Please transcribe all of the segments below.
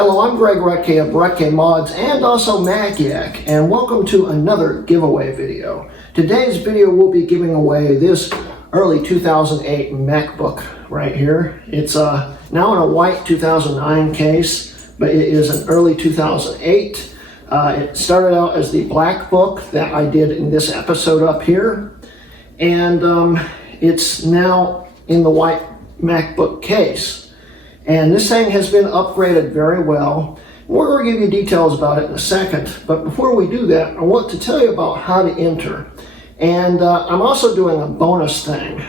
Hello, I'm Greg Hrutkay of Hrutkay Mods and also MacYak, and welcome to another giveaway video. Today's video will be giving away this early 2008 MacBook right here. It's now in a white 2009 case, but it is an early 2008. It started out as the black book that I did in this episode up here, and it's now in the white MacBook case. And this thing has been upgraded very well. We're going to give you details about it in a second, but before we do that, I want to tell you about how to enter. And I'm also doing a bonus thing.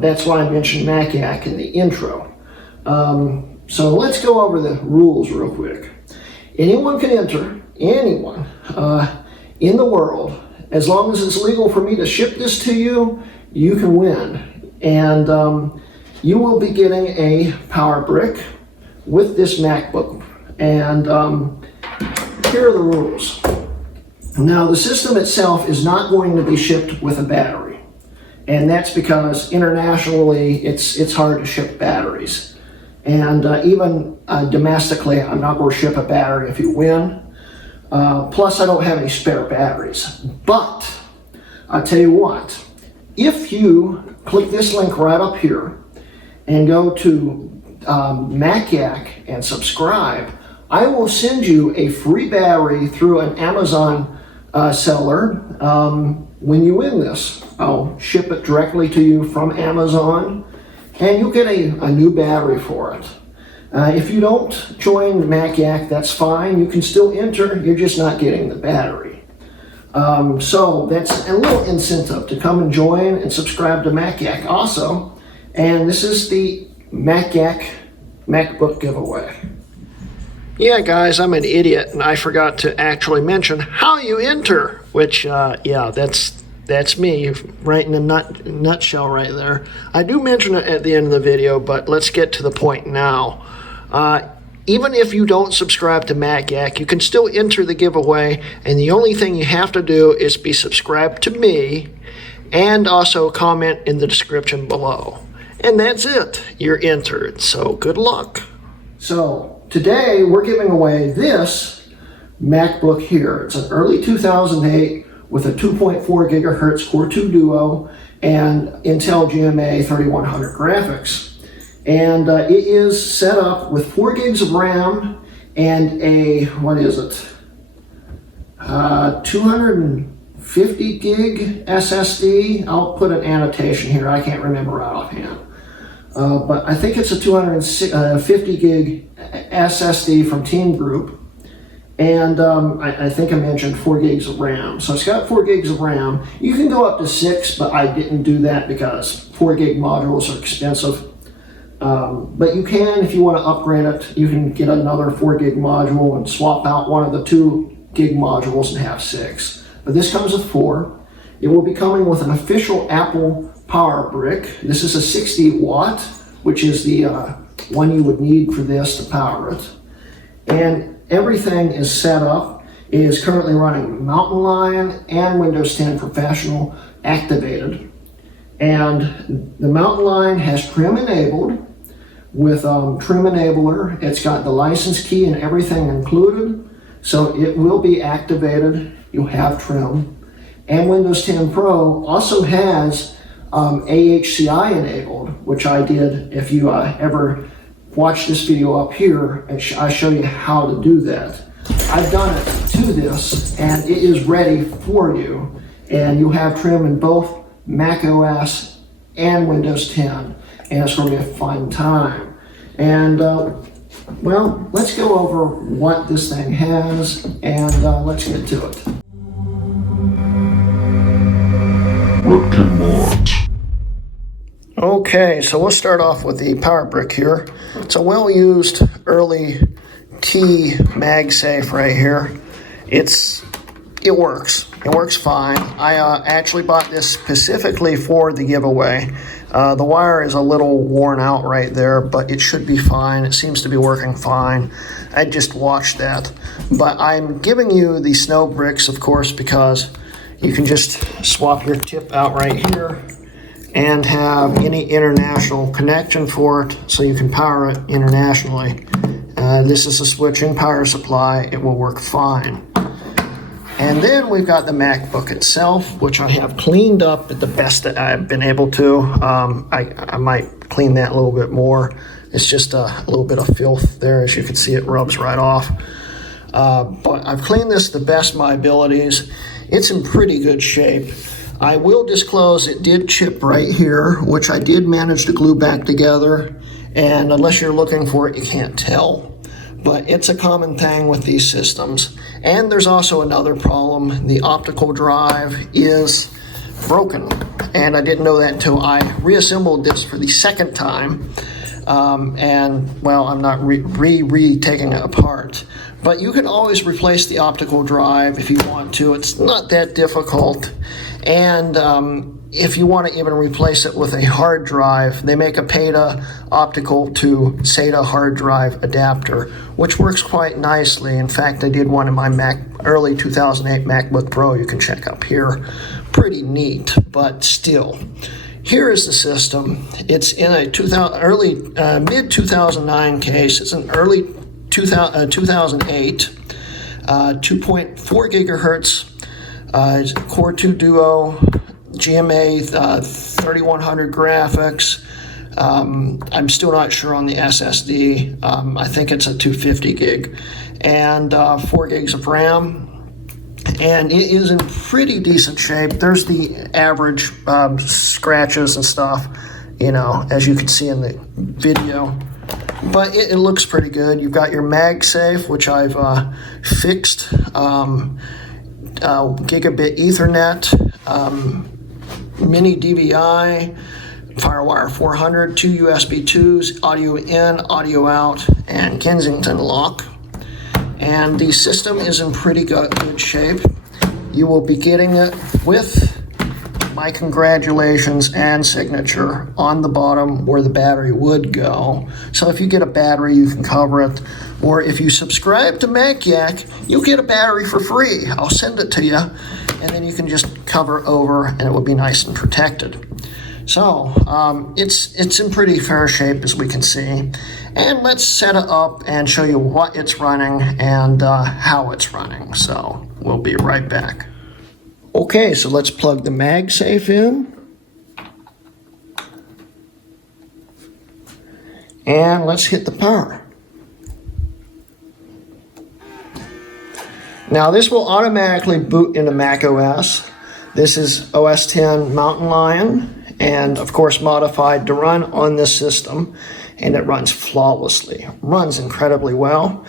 That's why I mentioned MacYak in the intro. So let's go over the rules real quick. Anyone can enter, anyone in the world. As long as it's legal for me to ship this to you, you can win. And you will be getting a power brick with this MacBook. And here are the rules. Now, the system itself is not going to be shipped with a battery. And that's because internationally, it's hard to ship batteries. And even domestically, I'm not going to ship a battery if you win. Plus, I don't have any spare batteries. But I'll tell you what, if you click this link right up here, and go to MacYak and subscribe, I will send you a free battery through an Amazon seller when you win this. I'll ship it directly to you from Amazon, and you'll get a new battery for it. If you don't join MacYak, that's fine. You can still enter, you're just not getting the battery. So that's a little incentive to come and join and subscribe to MacYak also. And this is the MacYak MacBook giveaway. Yeah, guys, I'm an idiot, and I forgot to actually mention how you enter, which, yeah, that's me right in a nutshell right there. I do mention it at the end of the video, but let's get to the point now. Even if you don't subscribe to MacYak, you can still enter the giveaway, and the only thing you have to do is be subscribed to me and also comment in the description below. And that's it. You're entered. So good luck. So today we're giving away this MacBook here. It's an early 2008 with a 2.4 gigahertz Core 2 Duo and Intel GMA 3100 graphics. And it is set up with 4 gigs of RAM and a, what is it? 250 gig SSD. I'll put an annotation here. I can't remember right offhand. But I think it's a 250 gig SSD from Team Group. And I think I mentioned 4 gigs of RAM. So it's got 4 gigs of RAM. You can go up to 6, but I didn't do that because 4 gig modules are expensive. But you can, if you want to upgrade it, you can get another 4 gig module and swap out one of the 2 gig modules and have 6. But this comes with 4. It will be coming with an official Apple power brick. This is a 60 watt, which is the one you would need for this to power it. And everything is set up. It is currently running Mountain Lion and Windows 10 Professional activated. And the Mountain Lion has trim enabled with trim enabler. It's got the license key and everything included. So it will be activated. You'll have trim. And Windows 10 Pro also has AHCI enabled, which I did. If you ever watch this video up here, I show you how to do that. I've done it to this, and it is ready for you. And you have trim in both Mac OS and Windows 10, and it's going to be a fun time. And well, let's go over what this thing has, and let's get to it. Okay, so we'll start off with the power brick here. It's a well-used early T MagSafe right here. It works. It works fine. I actually bought this specifically for the giveaway. The wire is a little worn out right there, but it should be fine. It seems to be working fine. I just watched that. But I'm giving you the snow bricks, of course, because you can just swap your tip out right here and have any international connection for it, so you can power it internationally. This is a switch-in power supply. It will work fine. And then we've got the MacBook itself, which I have cleaned up at the best that I've been able to. I might clean that a little bit more. It's just a little bit of filth there. As you can see, it rubs right off. But I've cleaned this the best of my abilities. It's in pretty good shape. I will disclose it did chip right here, which I did manage to glue back together. And unless you're looking for it, you can't tell. But it's a common thing with these systems. And there's also another problem. The optical drive is broken. And I didn't know that until I reassembled this for the second time. And, well, I'm not taking it apart. But you can always replace the optical drive if you want to. It's not that difficult. And if you want to even replace it with a hard drive, they make a PATA optical to SATA hard drive adapter, which works quite nicely. In fact, I did one in my early 2008 MacBook Pro. You can check up here. Pretty neat, but still. Here is the system. It's in a mid-2009 case. It's an early 2008, 2.4 gigahertz, Core 2 Duo, GMA 3100 graphics. I'm still not sure on the SSD. I think it's a 250 gig, and 4 gigs of RAM. And it is in pretty decent shape. There's the average scratches and stuff, you know, as you can see in the video. But it looks pretty good. You've got your MagSafe, which I've fixed, gigabit Ethernet, mini DVI, Firewire 400, 2 USB 2s, audio in, audio out, and Kensington lock. And the system is in pretty good shape. You will be getting it with my congratulations and signature on the bottom where the battery would go. So if you get a battery, you can cover it. Or if you subscribe to MacYak, you'll get a battery for free. I'll send it to you, and then you can just cover over, and it will be nice and protected. So it's in pretty fair shape, as we can see. And let's set it up and show you what it's running and how it's running. So we'll be right back. Okay, so let's plug the MagSafe in. And let's hit the power. Now this will automatically boot into macOS. This is OS X Mountain Lion, and of course modified to run on this system, and it runs flawlessly. Runs incredibly well.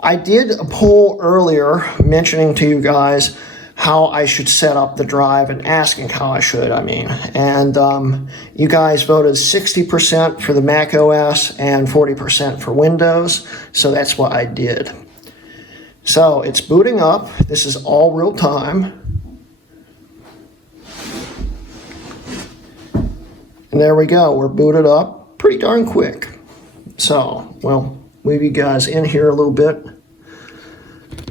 I did a poll earlier mentioning to you guys how I should set up the drive and asking how I should, and you guys voted 60% for the Mac OS and 40% for Windows, so that's what I did. So it's booting up. This is all real time. And there we go, we're booted up pretty darn quick. So, well, leave you guys in here a little bit.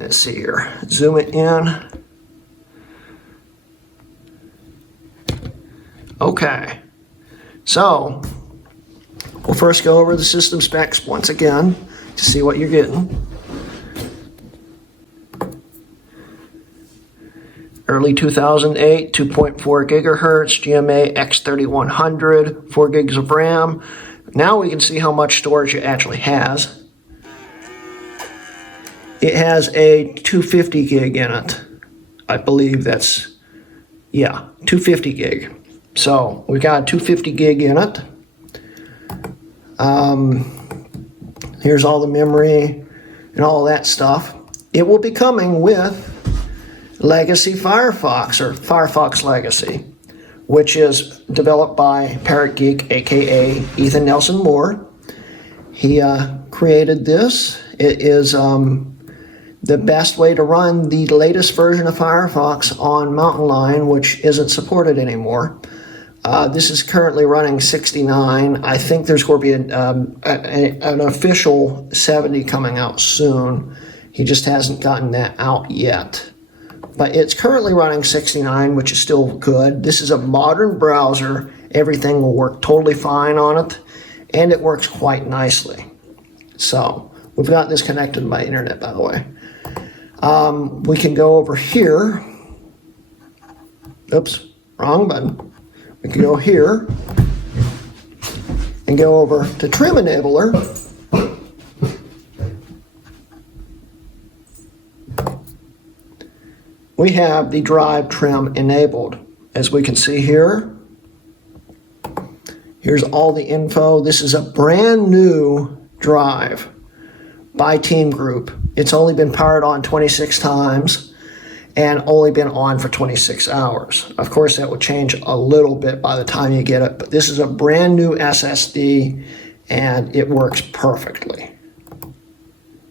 Let's see here, zoom it in. Okay, so we'll first go over the system specs once again to see what you're getting. Early 2008, 2.4 gigahertz, GMA X3100, 4 gigs of RAM. Now we can see how much storage it actually has. It has a 250 gig in it. I believe that's, yeah, 250 gig. So we've got a 250 gig in it. Here's all the memory and all that stuff. It will be coming with Legacy Firefox, or Firefox Legacy, which is developed by Parrot Geek, aka Ethan Nelson Moore. He created this. It is the best way to run the latest version of Firefox on Mountain Lion, which isn't supported anymore. This is currently running 69. I think there's going to be an official 70 coming out soon. He just hasn't gotten that out yet. But it's currently running 69, which is still good. This is a modern browser. Everything will work totally fine on it, and it works quite nicely. So We've got this connected to my internet, by the way. We can go over here. Oops, wrong button. We can go here and go over to Trim Enabler. We have the drive trim enabled. As we can see here, here's all the info. This is a brand new drive by Team Group. It's only been powered on 26 times and only been on for 26 hours. Of course, that will change a little bit by the time you get it, but this is a brand new SSD and it works perfectly,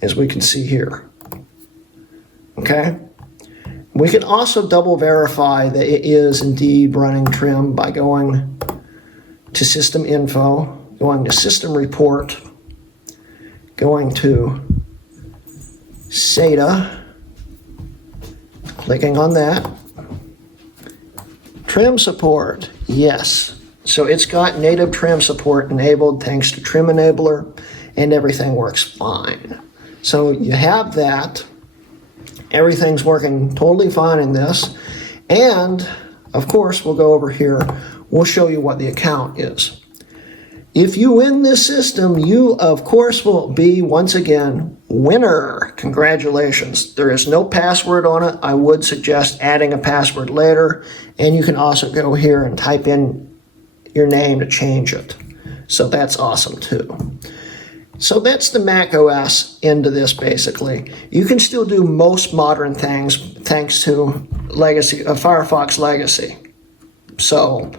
as we can see here. Okay? We can also double verify that it is indeed running trim by going to System Info, going to System Report, going to SATA, clicking on that. Trim support, yes. So it's got native trim support enabled thanks to Trim Enabler, and everything works fine. So you have that. Everything's working totally fine in this. And, of course, we'll go over here. We'll show you what the account is. If you win this system, you, of course, will be, once again, winner. Congratulations. There is no password on it. I would suggest adding a password later. And you can also go here and type in your name to change it. So that's awesome, too. So that's the Mac OS end of this, basically. You can still do most modern things thanks to Firefox Legacy. So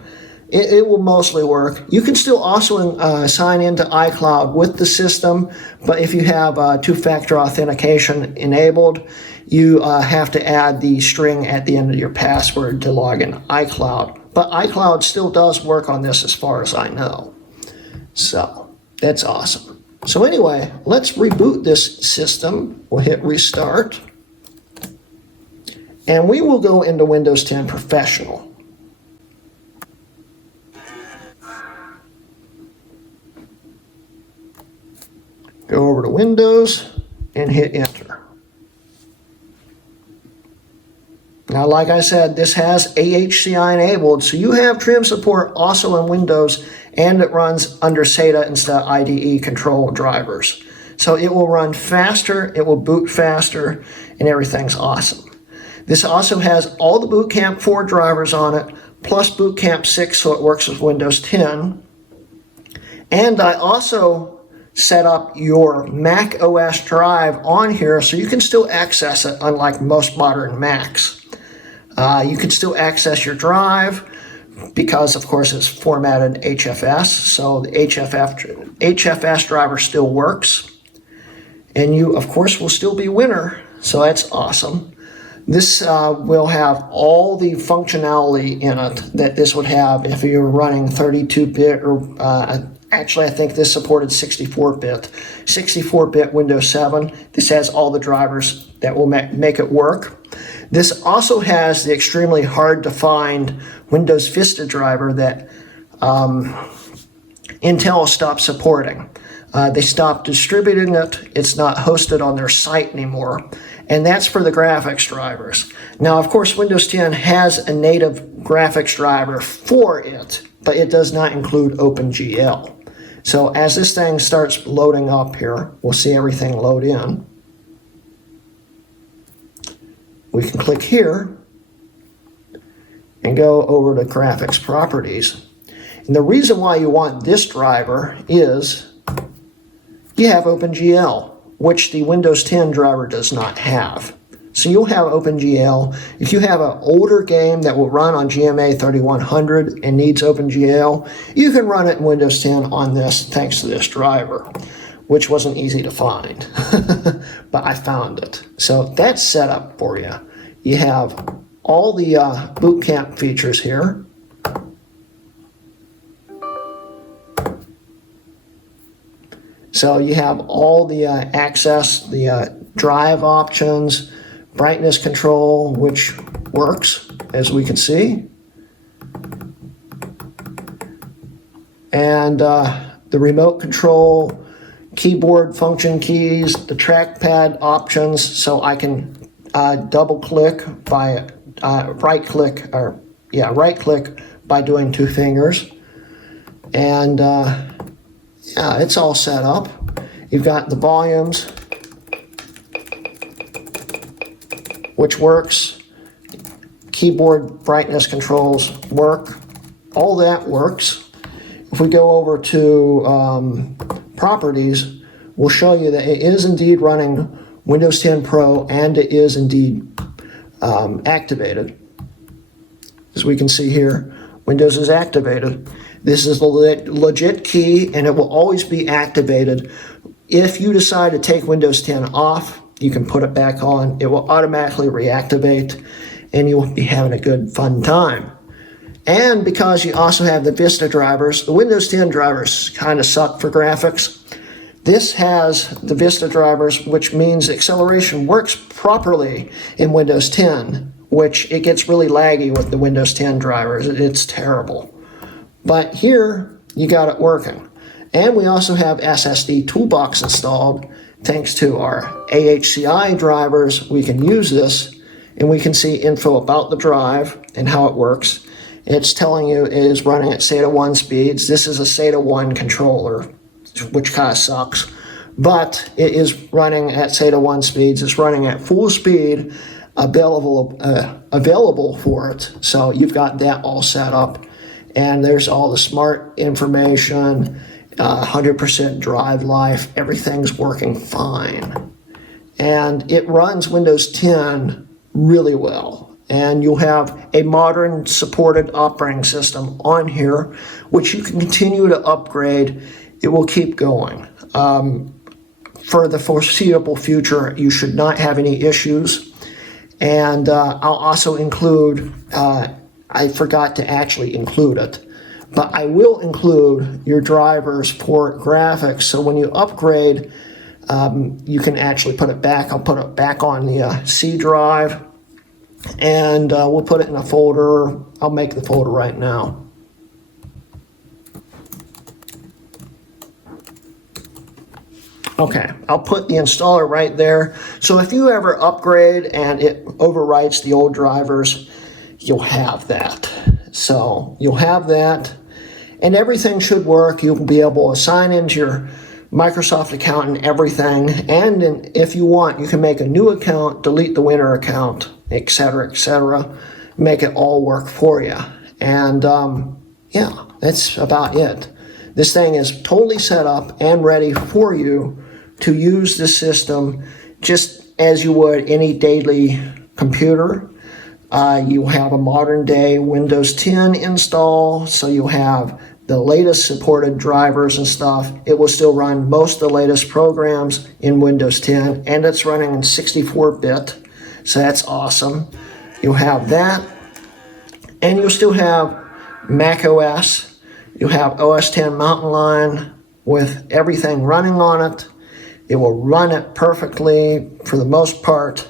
it will mostly work. You can still also sign into iCloud with the system, but if you have two-factor authentication enabled, you have to add the string at the end of your password to log in iCloud. But iCloud still does work on this as far as I know. So that's awesome. So anyway, let's reboot this system. We'll hit restart. And we will go into Windows 10 Professional. Go over to Windows and hit Enter. Now, like I said, this has AHCI enabled, so you have trim support also in Windows, and it runs under SATA instead of IDE control drivers. So it will run faster, it will boot faster, and everything's awesome. This also has all the Boot Camp 4 drivers on it, plus Boot Camp 6, so it works with Windows 10. And I also set up your Mac OS drive on here, so you can still access it, unlike most modern Macs. You can still access your drive because, of course, it's formatted HFS, so the HFS driver still works. And you, of course, will still be winner, so that's awesome. This will have all the functionality in it that this would have if you were running 32-bit or actually, I think this supported 64-bit. 64-bit Windows 7. This has all the drivers that will make it work. This also has the extremely hard-to-find Windows Vista driver that Intel stopped supporting. They stopped distributing it. It's not hosted on their site anymore. And that's for the graphics drivers. Now, of course, Windows 10 has a native graphics driver for it, but it does not include OpenGL. So as this thing starts loading up here, we'll see everything load in. We can click here and go over to graphics properties. And the reason why you want this driver is you have OpenGL, which the Windows 10 driver does not have. So you'll have OpenGL. If you have an older game that will run on GMA 3100 and needs OpenGL, you can run it in Windows 10 on this thanks to this driver, which wasn't easy to find, but I found it. So that's set up for you. You have all the Boot Camp features here. So you have all the access, the drive options, brightness control, which works, as we can see. And the remote control keyboard function keys, the trackpad options, so I can double click by right click by doing 2 fingers. And yeah, it's all set up. You've got the volumes, which works. Keyboard brightness controls work. All that works. If we go over to properties, we'll show you that it is indeed running Windows 10 Pro, and it is indeed activated. As we can see here, Windows is activated. This is the legit key, and it will always be activated. If you decide to take Windows 10 off, you can put it back on. It will automatically reactivate, and you will be having a good, fun time. And because you also have the Vista drivers, the Windows 10 drivers kind of suck for graphics. This has the Vista drivers, which means acceleration works properly in Windows 10, which it gets really laggy with the Windows 10 drivers. It's terrible. But here, you got it working. And we also have SSD Toolbox installed. Thanks to our AHCI drivers, we can use this, and we can see info about the drive and how it works. It's telling you it is running at SATA 1 speeds. This is a SATA 1 controller, which kind of sucks. But it is running at SATA 1 speeds. It's running at full speed, available for it. So you've got that all set up. And there's all the smart information, 100% drive life. Everything's working fine. And it runs Windows 10 really well. And you'll have a modern supported operating system on here, which you can continue to upgrade. It will keep going. For the foreseeable future, you should not have any issues. And I'll also include, I forgot to actually include it, but I will include your drivers for graphics. So when you upgrade, you can actually put it back. I'll put it back on the C drive, and we'll put it in a folder. I'll make the folder right now. Okay, I'll put the installer right there. So if you ever upgrade and it overwrites the old drivers, you'll have that. So you'll have that, and everything should work. You'll be able to sign into your Microsoft account and everything. And if you want, you can make a new account, delete the winter account, etc., make it all work for you. And yeah, that's about it. This thing is totally set up and ready for you to use the system just as you would any daily computer. You have a modern day Windows 10 install, so you have the latest supported drivers and stuff. It will still run most of the latest programs in Windows 10, and it's running in 64-bit, so that's awesome. You'll have that, and you'll still have Mac OS. You'll have OS X Mountain Lion with everything running on it. It will run it perfectly for the most part.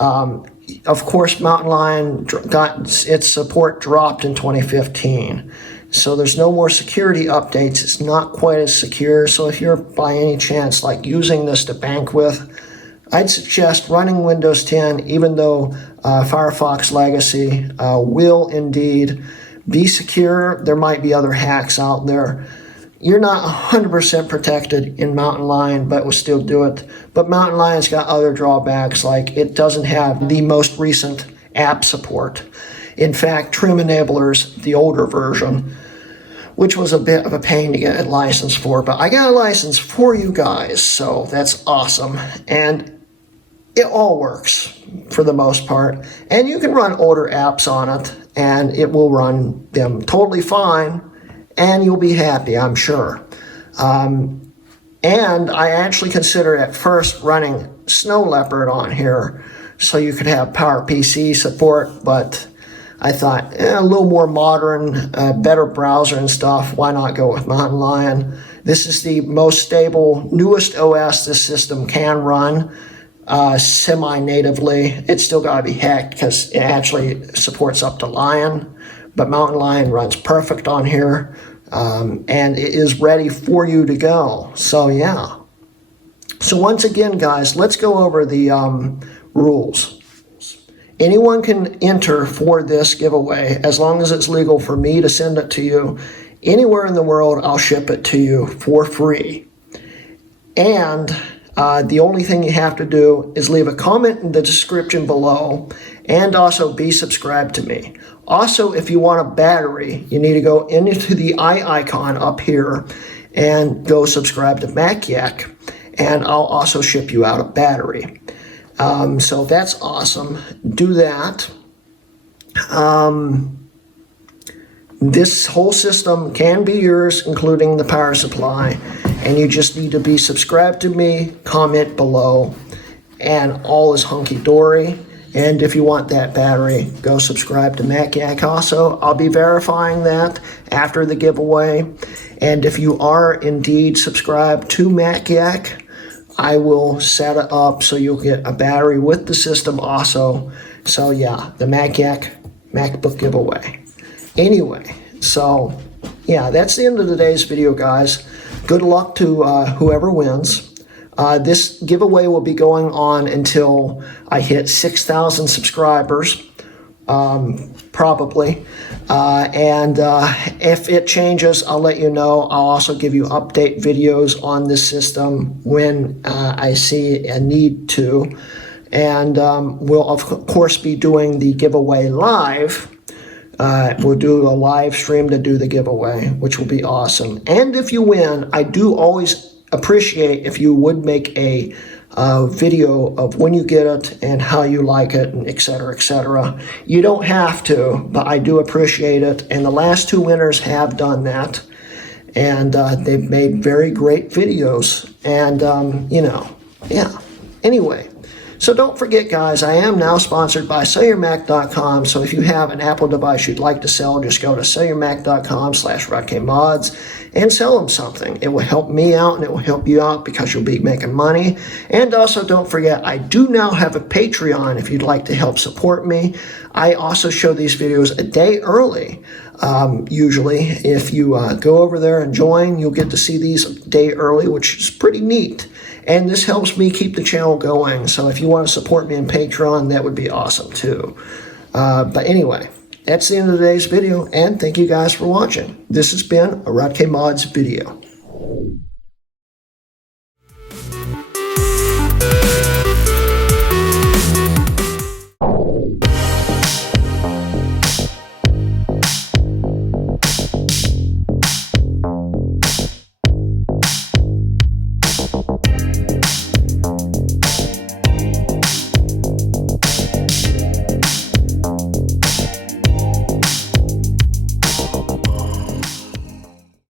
Of course, Mountain Lion got its support dropped in 2015. So there's no more security updates. It's not quite as secure. So if you're by any chance like using this to bank with, I'd suggest running Windows 10, even though Firefox Legacy will indeed be secure. There might be other hacks out there. You're not 100% protected in Mountain Lion, but we'll still do it. But Mountain Lion's got other drawbacks, like it doesn't have the most recent app support. In fact, Trim Enablers, the older version, which was a bit of a pain to get a license for, but I got a license for you guys, so that's awesome. And it all works for the most part. And you can run older apps on it, and it will run them totally fine. And you'll be happy, I'm sure. And I actually considered at first running Snow Leopard on here so you could have PowerPC support, but I thought a little more modern, better browser and stuff. Why not go with Mountain Lion? This is the most stable, newest OS this system can run semi-natively. It's still got to be hacked because it actually supports up to Lion. But Mountain Lion runs perfect on here, and it is ready for you to go. So yeah, So once again, guys, let's go over the rules. Anyone can enter for this giveaway as long as it's legal for me to send it to you. Anywhere in the world, I'll ship it to you for free. And the only thing you have to do is leave a comment in the description below and also be subscribed to me. Also, if you want a battery, you need to go into the eye icon up here and go subscribe to MacYak, and I'll also ship you out a battery. So that's awesome. Do that. This whole system can be yours, including the power supply, and you just need to be subscribed to me, comment below, and all is hunky-dory. And if you want that battery, go subscribe to MacYak also. I'll be verifying that after the giveaway. And if you are indeed subscribed to MacYak, I will set it up so you'll get a battery with the system also. So yeah, the MacYak MacBook giveaway. Anyway, so yeah, that's the end of today's video, guys. Good luck to whoever wins. This giveaway will be going on until I hit 6,000 subscribers, probably. If it changes, I'll let you know. I'll also give you update videos on this system when I see a need to. And we'll, of course, be doing the giveaway live. We'll do a live stream to do the giveaway, which will be awesome. And if you win, I do always appreciate if you would make a video of when you get it and how you like it, and etc., etc. You don't have to, but I do appreciate it. And the last two winners have done that. And they've made very great videos. And, you know, yeah. Anyway. So don't forget, guys, I am now sponsored by SellYourMac.com. So if you have an Apple device you'd like to sell, just go to SellYourMac.com/HrutkayMods and sell them something. It will help me out and it will help you out because you'll be making money. And also don't forget, I do now have a Patreon if you'd like to help support me. I also show these videos a day early. Usually, if you go over there and join, you'll get to see these a day early, which is pretty neat. And this helps me keep the channel going. So if you want to support me in Patreon, that would be awesome too. But anyway, that's the end of today's video. And thank you guys for watching. This has been a Hrutkay Mods video.